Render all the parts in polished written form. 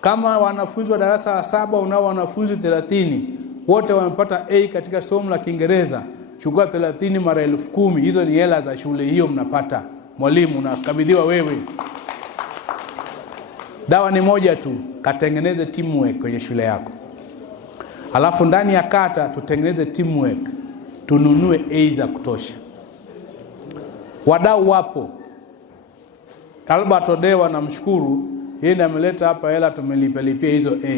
Kama wanafunzi wa darasa la 7 unao wanafunzi 30, wote wamepata A katika somo la Kiingereza, chukua 30 mara 10,000, hizo ni hela za shule hiyo mnapata. Mwalimu nakabidhiwa wewe. Dawa ni moja tu, katengeneze teamwork kwenye shule yako. Alafu ndani ya kata tutengeneze teamwork, tununue A za kutosha. Wadau wapo. Albert Odewa namshukuru, yeye ndiye ameleta hapa hela, tumelipia hizo A.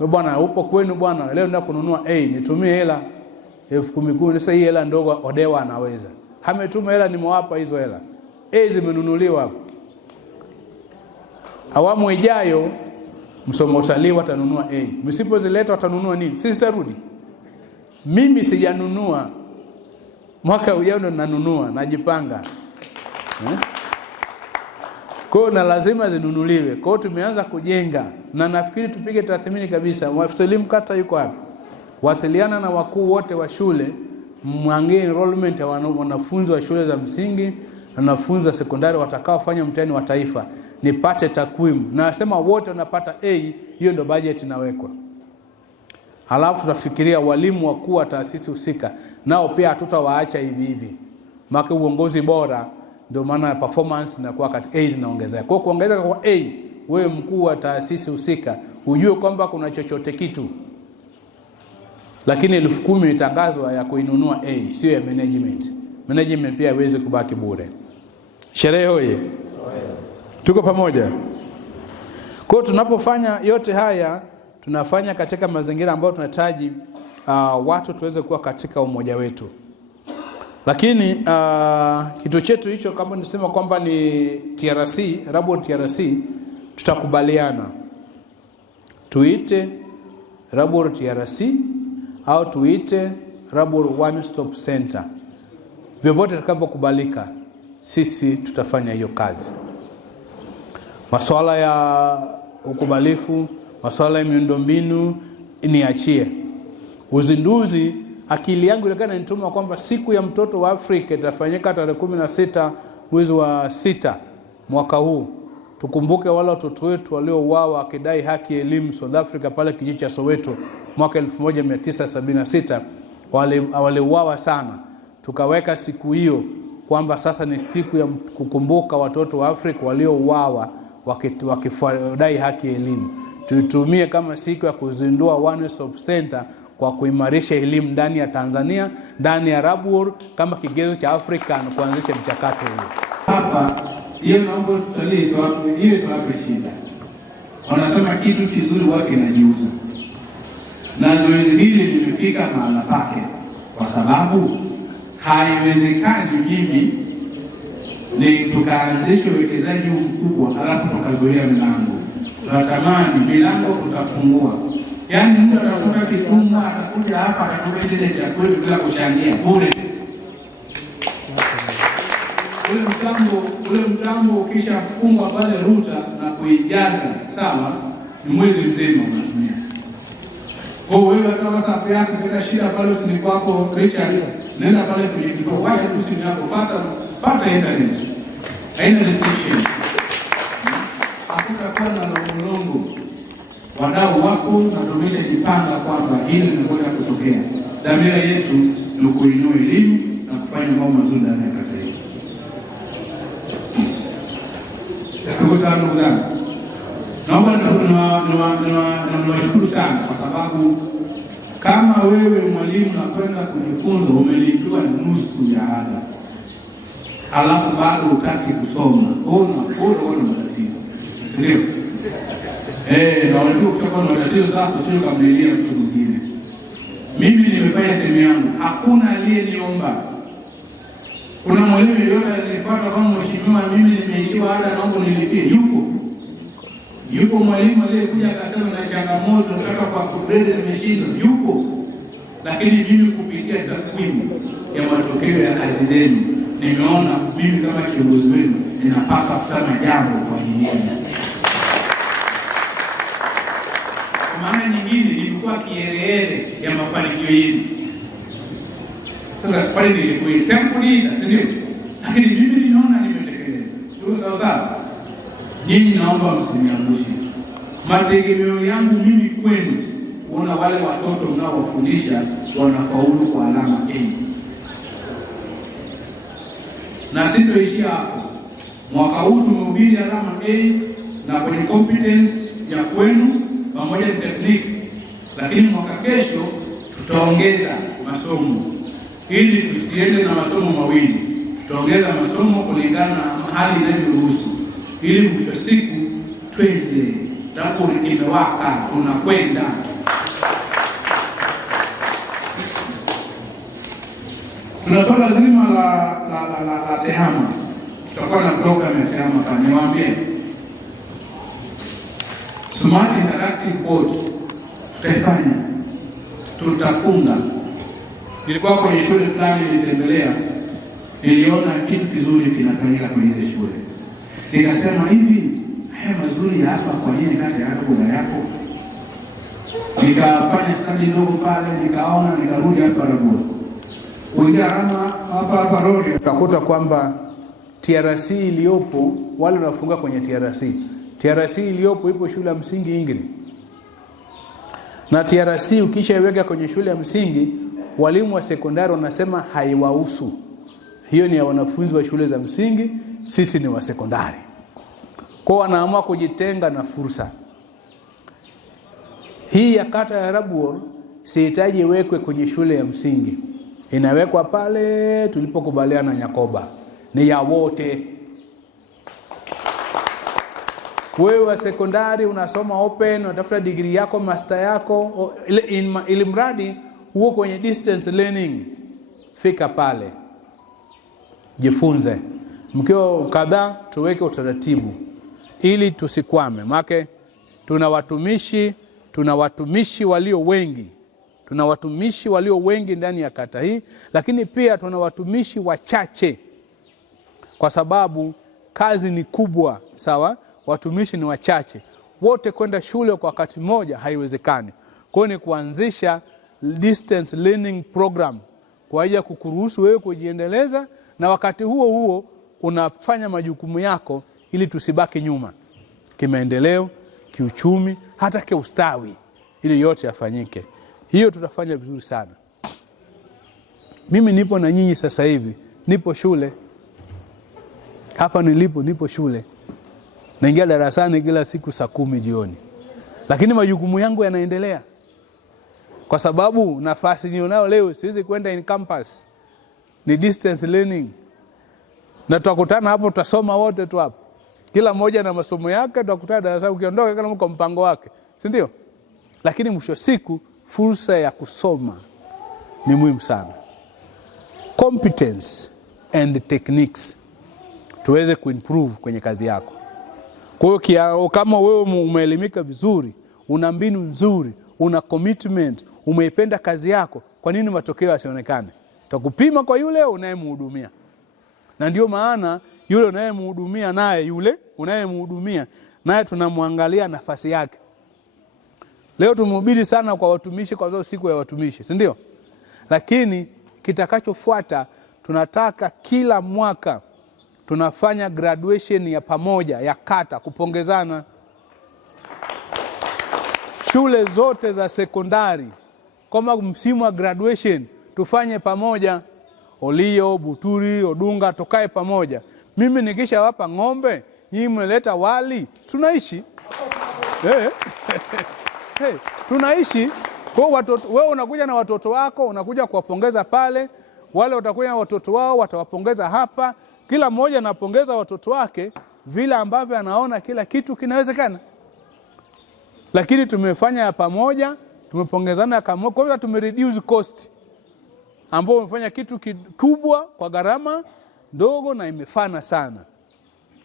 Wewe bwana upo kwenu bwana, leo nenda kununua A, nitumie hela 10,000. Sasa hii hela ndogo Odewa anaweza. Ametuma hela, nimewapa hizo hela. A zimenunuliwa hapo. Awamu ijayo msomo utalii watanunua A. Msipozileta watanunua nini? Sisi tarudi. Mimi sijanunua. Mwaka ujao ndo nanunua, najipanga. Kwa na lazima zinunuliwe. Kwa tumeanza kujenga na nafikiri tupige tathmini kabisa. Mwalimu kata yuko hapa. Wasiliana na wakuu wote wa shule, mwangie enrollment ya wanafunzi wa shule za msingi na wanafunzi wa sekondari watakaofanya mtihani wa taifa. Nipate takwimu. Na nasema wote wanapata A, hiyo ndio budget inawekwa. Halafu tutafikiria walimu wakuu wa taasisi husika, nao pia hatutawaacha hivi hivi. Maana uongozi bora ndio maana performance inakuwa kati A zinaongezeka. Kwa kuongezeka kwa A, wewe mkuu wa taasisi husika ujue kwamba kuna chochote kitu. Lakini 10,000 itangazwa ya kuinunua A, sio ya management. Management pia haiwezi kubaki bure. Sherehe hoye. Tuko pamoja. Kwa tunapofanya yote haya, tunafanya katika mazingira ambayo tunahitaji watu tuweze kuwa katika umoja wetu. Lakini kitu chetu hicho kama nisema kwamba ni TRC, Rabor TRC, tutakubaliana. Tuite Rabor TRC au tuite Rabor One Stop Center. Vyovyote tutakavyokubalika, sisi tutafanya hiyo kazi. Masuala ya ukubalifu, masuala ya miundombinu niachie. Uzinduzi, akili yangu ilikuwa inanituma kwamba siku ya mtoto wa Afrika itafanyika tarehe 16 mwezi wa 6 mwaka huu. Tukumbuke wale watoto wetu waliouawa wakidai haki ya elimu South Africa pale kijiji cha Soweto mwaka 1976, waliuawa sana. Tukaweka siku hiyo kwamba sasa ni siku ya kukumbuka watoto wa Afrika waliouawa wakidai haki ya elimu. Tuitumie kama siku ya kuzindua One Stop Center kwa kuimarisha elimu ndani ya Tanzania, ndani ya Rabor kama kigezo cha Afrika na kuanzisha mchakato huo. Hapa hiyo mambo tutalii sababu hiyo sababu shida. Wanasema kitu kizuri wake inajiuza. Na zoezi hili limefika mahala pake kwa sababu haiwezekani mimi ni tukaanzisha uwekezaji mkubwa alafu tukazoea milango. Tunatamani milango tutafungua. Yaani mtu atakuta Kisumu atakuja hapa atakuta ile chakula bila kuchangia bure. Ule mtambo ukishafungwa pale ruta na kuijaza sawa, ni mwezi mzima unatumia. Kwa hiyo wewe kama sapo yako bila shida pale usini kwako Richard, nenda pale kwenye kituo, wacha usini yako pata internet. Haina restriction. Hakutakuwa na longo. Wadau wako na tumeshajipanga kwamba hili linakwenda kutokea. Dhamira yetu ni kuinua elimu na kufanya mambo mazuri ndani ya kata hii. Ndugu zangu, naomba niwashukuru sana kwa sababu kama wewe mwalimu unakwenda kujifunza umelipiwa nusu ya ada, alafu bado hutaki kusoma, una matatizo. Ndio? Na unajua kutakuwa na matatizo sasa sio kamlilia mtu mwingine. Mimi nimefanya sehemu yangu, hakuna aliyeniomba. Kuna mwalimu yeyote alinifuata kama mheshimiwa mimi nimeishiwa ada naomba nilipie? Yupo mwalimu aliyekuja akasema na changamoto nataka kwa kudede nimeshindwa? Yupo. Lakini mimi kupitia takwimu ya matokeo ya kazi zenu nimeona mimi kama kiongozi wenu ninapaswa kusema jambo kwa nyinyi. Maana nyingine nilikuwa kiherehere ya mafanikio yenu. Sasa kwa nini nilikuwa sema kuniita, si ndio? Lakini mimi ninaona nimetekeleza. Tuko sawa sawa. Nyinyi naomba msiniangushe. mategemeo yangu mimi kwenu kuona wale watoto mnaowafundisha wanafaulu kwa alama A. Na sitoishia hapo. Mwaka huu tumehubiri alama A na kwenye competence ya kwenu pamoja na techniques, lakini mwaka kesho tutaongeza masomo ili tusiende na masomo mawili. Tutaongeza masomo kulingana na hali inavyoruhusu, ili mwisho siku twende tapo imewaka, tunakwenda. Tuna swala zima la tehama. Tutakuwa na program ya tehama kama niwaambie. Smart interactive board tutaifanya. Tutafunga. Nilikuwa kwenye shule fulani nilitembelea, niliona kitu kizuri kinafanyika kwenye ile shule. Nikasema hivi, haya mazuri ya hapa kwa nini kati yako na yako? Nikafanya study ndogo pale, nikaona, nikarudi hapa Ragua. Kuingia hapa road nikakuta kwamba TRC iliyopo, wale wanafunga kwenye TRC iliyopo ipo shule ya msingi Ingri. Na TRC ukishaiweka kwenye shule ya msingi, walimu wa sekondari wanasema haiwahusu. Hiyo ni ya wanafunzi wa shule za msingi, sisi ni wa sekondari. Kwa wanaamua kujitenga na fursa. Hii ya kata ya Rabuor sihitaji iwekwe kwenye shule ya msingi. Inawekwa pale tulipokubaliana Nyakoba. Ni ya wote. Wewe wa sekondari unasoma open, unatafuta degree yako, master yako, ili mradi uko kwenye distance learning, fika pale. Jifunze. Mkiwa kadhaa tuweke utaratibu ili tusikwame. Maana tuna watumishi walio wengi. Tuna watumishi walio wengi ndani ya kata hii, lakini pia tuna watumishi wachache. Kwa sababu kazi ni kubwa, sawa? Watumishi ni wachache. Wote kwenda shule kwa wakati mmoja haiwezekani. Kwa hiyo ni kuanzisha distance learning program kwa ajili ya kukuruhusu wewe kujiendeleza, na wakati huo huo unafanya majukumu yako ili tusibaki nyuma kimaendeleo, kiuchumi, hata kiustawi, ili yote yafanyike. Hiyo tutafanya vizuri sana. Mimi nipo na nyinyi sasa hivi, nipo shule. Hapa nipo shule. Naingia darasani kila siku saa 10 jioni. Lakini majukumu yangu yanaendelea. Kwa sababu nafasi nilionayo leo siwezi kwenda in campus. Ni distance learning. Na tutakutana hapo, tutasoma wote tu hapo. Kila mmoja na masomo yake, tutakutana darasani, ukiondoka kila mtu kwa mpango wake. Si ndio? Lakini mwisho siku fursa ya kusoma ni muhimu sana. Competence and techniques tuweze kuimprove kwenye kazi yako. Kwa hiyo kama wewe umeelimika vizuri, una mbinu nzuri, una commitment, umeipenda kazi yako, kwa nini matokeo yasionekane? Tutakupima kwa yule unayemhudumia. Na ndio maana yule unayemhudumia naye tunamwangalia nafasi yake. Leo tumehubiri sana kwa watumishi kwa sababu siku ya watumishi, si ndio? Lakini kitakachofuata, tunataka kila mwaka tunafanya graduation ya pamoja ya kata, kupongezana. Shule zote za sekondari kama msimu wa graduation tufanye pamoja. Olio, Buturi, Odunga, tukae pamoja. Mimi nikisha wapa ng'ombe, nyinyi mnaleta wali, tunaishi. Tunaishi. Kwa watoto, wewe unakuja na watoto wako, unakuja kuwapongeza pale, wale watakuja na watoto wao, watawapongeza hapa. Kila mmoja anapongeza watoto wake vile ambavyo anaona kila kitu kinawezekana. Lakini tumefanya ya pamoja, tumepongezana ya pamoja, kwa hivyo tumereduce cost. Ambao umefanya kitu kikubwa kwa gharama ndogo na imefana sana.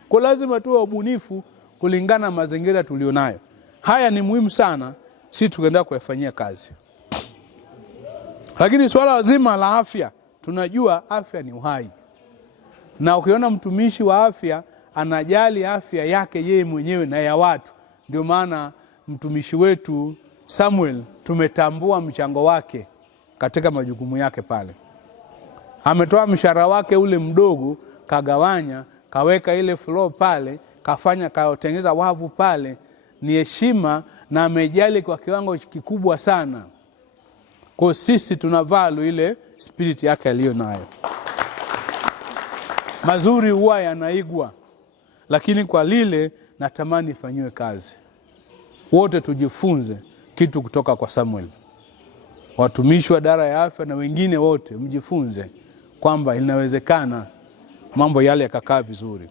Kwa lazima tuwe ubunifu kulingana na mazingira tulionayo. Haya ni muhimu sana, si tukaenda kuyafanyia kazi. Lakini swala zima la afya, tunajua afya ni uhai. Na ukiona mtumishi wa afya anajali afya yake yeye mwenyewe na ya watu, ndio maana mtumishi wetu Samuel tumetambua mchango wake katika majukumu yake pale. Ametoa mshahara wake ule mdogo, kagawanya, kaweka ile floor pale, kafanya, katengeneza wavu pale, ni heshima na amejali kwa kiwango kikubwa sana. Kwa sisi tuna value ile spirit yake aliyo nayo. Mazuri huwa yanaigwa, lakini kwa lile natamani ifanywe kazi. Wote tujifunze kitu kutoka kwa Samuel. Watumishi wa idara ya afya na wengine wote mjifunze kwamba inawezekana mambo yale yakakaa vizuri.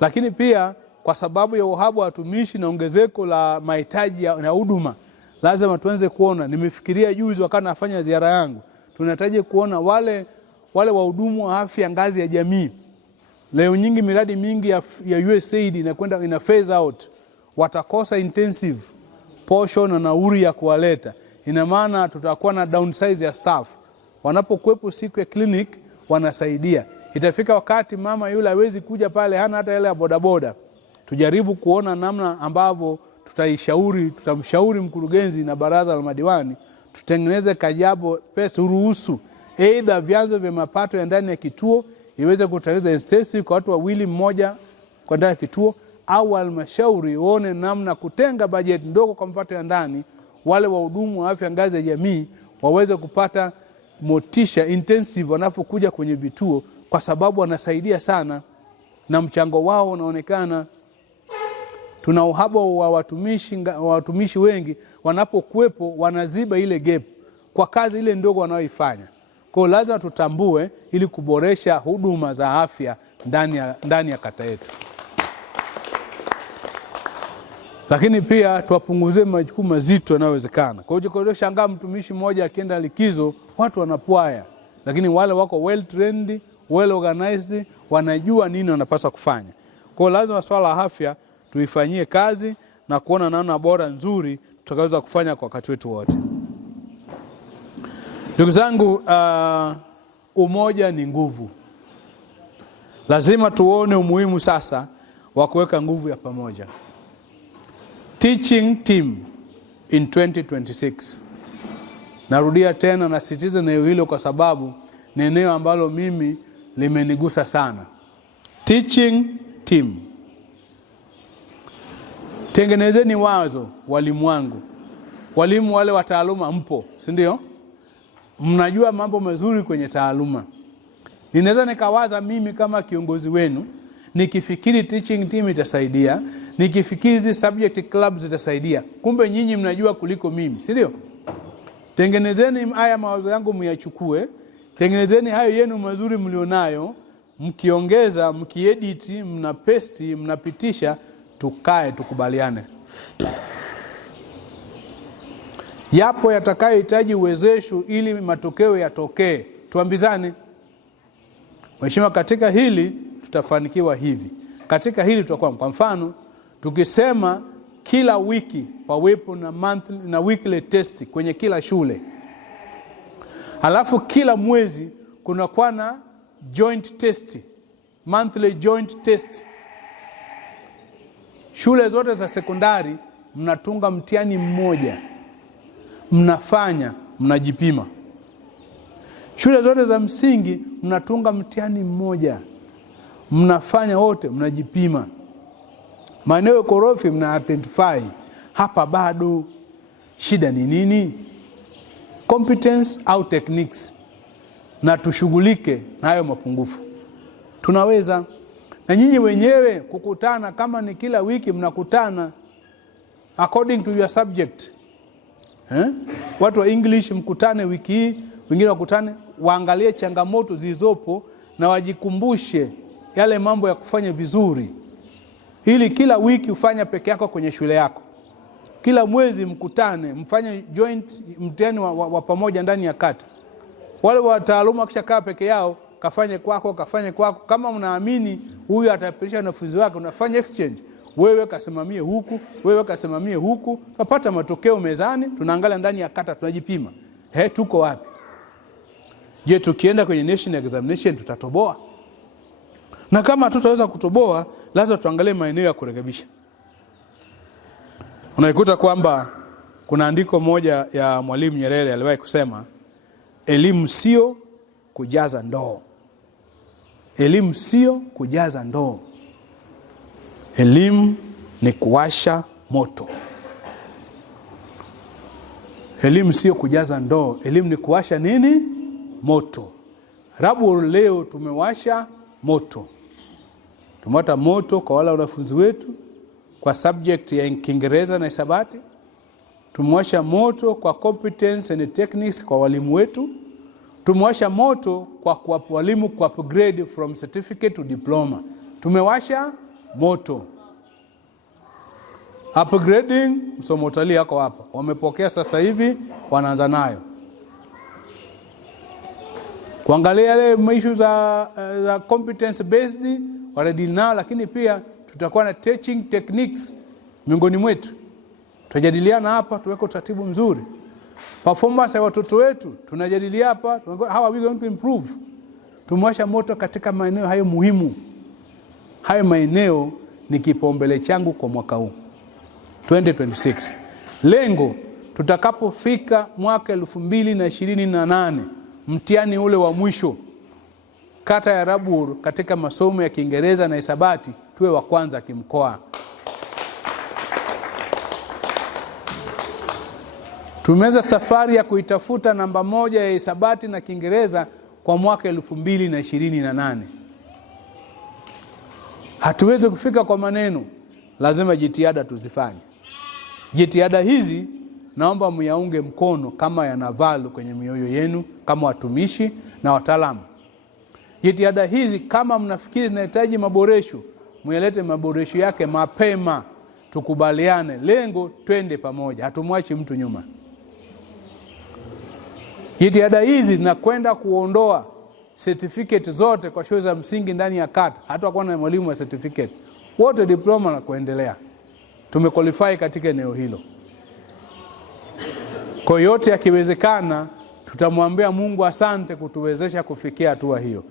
Lakini pia kwa sababu ya uhaba wa watumishi na ongezeko la mahitaji na huduma, lazima tuanze kuona, nimefikiria juzi wakati nafanya ziara yangu, tunahitaji kuona wale wahudumu wa afya ngazi ya jamii. Leo nyingi miradi mingi ya USAID inakwenda ina phase out. Watakosa intensive portion na nauri ya kuwaleta. Ina maana tutakuwa na downsize ya staff. Wanapokuwepo siku ya clinic wanasaidia. Itafika wakati mama yule hawezi kuja pale, hana hata ile ya bodaboda. Tujaribu kuona namna ambavyo tutamshauri mkurugenzi na baraza la madiwani, tutengeneze kajabo pesa uruhusu either vyanzo vya mapato ya ndani ya kituo iweze kutengeneza instesi kwa watu wawili, mmoja kwa ndani ya kituo, au halmashauri uone namna kutenga bajeti ndogo kwa mapato ya ndani, wale wahudumu wa afya ngazi ya jamii waweze kupata motisha intensive wanapokuja kwenye vituo, kwa sababu wanasaidia sana na mchango wao unaonekana. Tuna uhaba wa watumishi wengi, wanapokuwepo wanaziba ile gap kwa kazi ile ndogo wanaoifanya. Kwa lazima tutambue ili kuboresha huduma za afya ndani ya kata yetu. Lakini pia tuwapunguzie majukumu mazito yanayowezekana. Kwa hiyo kwa shangaa mtumishi mmoja akienda likizo watu wanapwaya, lakini wale wako well trained, well organized, wanajua nini wanapaswa kufanya. Kwa hiyo lazima swala la afya tuifanyie kazi na kuona namna bora nzuri tutakaweza kufanya kwa wakati wetu wote. Ndugu zangu, umoja ni nguvu. Lazima tuone umuhimu sasa wa kuweka nguvu ya pamoja. Teaching team in 2026. Narudia tena na sisitiza eneo hilo kwa sababu ni eneo ambalo mimi limenigusa sana. Teaching team. Tengenezeni wazo, walimu wangu. Walimu wale wa taaluma mpo, si ndio? Mnajua mambo mazuri kwenye taaluma. Ninaweza nikawaza mimi kama kiongozi wenu, nikifikiri teaching team itasaidia, nikifikiri hizi subject clubs zitasaidia. Kumbe nyinyi mnajua kuliko mimi, si ndio? Tengenezeni haya mawazo yangu myachukue, tengenezeni hayo yenu mazuri mlionayo, mkiongeza, mkiedit, mnapesti, mnapitisha, tukae tukubaliane. Yapo yatakayohitaji uwezesho ili matokeo yatokee. Tuambizane. Mheshimiwa, katika hili tutafanikiwa hivi. Katika hili tutakuwa, kwa mfano, tukisema kila wiki pawepo na monthly na weekly test kwenye kila shule. Halafu kila mwezi kunakuwa na joint test, monthly joint test. Shule zote za sekondari mnatunga mtihani mmoja. Mnafanya, mnajipima. Shule zote za msingi mnatunga mtihani mmoja. Mnafanya wote, mnajipima. Maeneo korofi mna identify, hapa bado shida ni nini? Competence au techniques, na tushughulike na hayo mapungufu. Tunaweza. Na nyinyi wenyewe kukutana, kama ni kila wiki mnakutana according to your subject. Watu wa English mkutane wiki hii, wengine wakutane, waangalie changamoto zilizopo na wajikumbushe yale mambo ya kufanya vizuri. Ili kila wiki ufanya peke yako kwenye shule yako. Kila mwezi mkutane, mfanye joint mtihani wa pamoja ndani ya kata. Wale wa taaluma kisha kaa peke yao, kafanye kwako. Kama mnaamini huyu atapitisha wanafunzi wake, unafanya exchange. Wewe kasimamie huku, wewe kasimamie huku, tupata matokeo mezani, tunaangalia ndani ya kata, tunajipima. Tuko wapi? Je, tukienda kwenye national examination tutatoboa? Na kama tutaweza kutoboa, lazima tuangalie maeneo ya kurekebisha. Unaikuta kwamba kuna andiko moja ya Mwalimu Nyerere aliwahi kusema, elimu sio kujaza ndoo. Elimu sio kujaza ndoo. Elimu ni kuwasha moto. Elimu sio kujaza ndoo, elimu ni kuwasha nini? Moto. Rabur leo tumewasha moto. Tumewasha moto kwa wale wanafunzi wetu kwa subject ya Kiingereza na hisabati. Tumewasha moto kwa competence and techniques kwa walimu wetu. Tumewasha moto kwa walimu kwa upgrade from certificate to diploma. Tumewasha moto. Upgrading, msomotali yako hapa. Wamepokea sasa hivi, wanaanza nayo. Kuangalia ile issue za competence based, already now, lakini pia tutakuwa na teaching techniques miongoni mwetu. Tutajadiliana hapa, tuweke utaratibu mzuri. Performance ya watoto wetu tunajadilia hapa, how are we going to improve? Tumewasha moto katika maeneo hayo muhimu. Hayo maeneo ni kipaumbele changu kwa mwaka huu 2026. Lengo tutakapofika mwaka 2028, mtihani ule wa mwisho kata ya Rabur katika masomo ya Kiingereza na hisabati tuwe wa kwanza kimkoa. Tumeanza safari ya kuitafuta namba 1 ya hisabati na Kiingereza kwa mwaka 2028. Hatuwezi kufika kwa maneno, lazima jitihada tuzifanye. Jitihada hizi naomba myaunge mkono kama yanavalu kwenye mioyo yenu kama watumishi na wataalamu. Jitihada hizi kama mnafikiri zinahitaji maboresho, myalete maboresho yake mapema, tukubaliane, lengo twende pamoja, hatumwachi mtu nyuma. Jitihada hizi zinakwenda kuondoa certificate zote kwa shule za msingi ndani ya kata. Hatakuwa na mwalimu wa certificate. Wote diploma na kuendelea. Tumequalify katika eneo hilo. Kwa yote yakiwezekana, tutamwambia Mungu asante kutuwezesha kufikia hatua hiyo.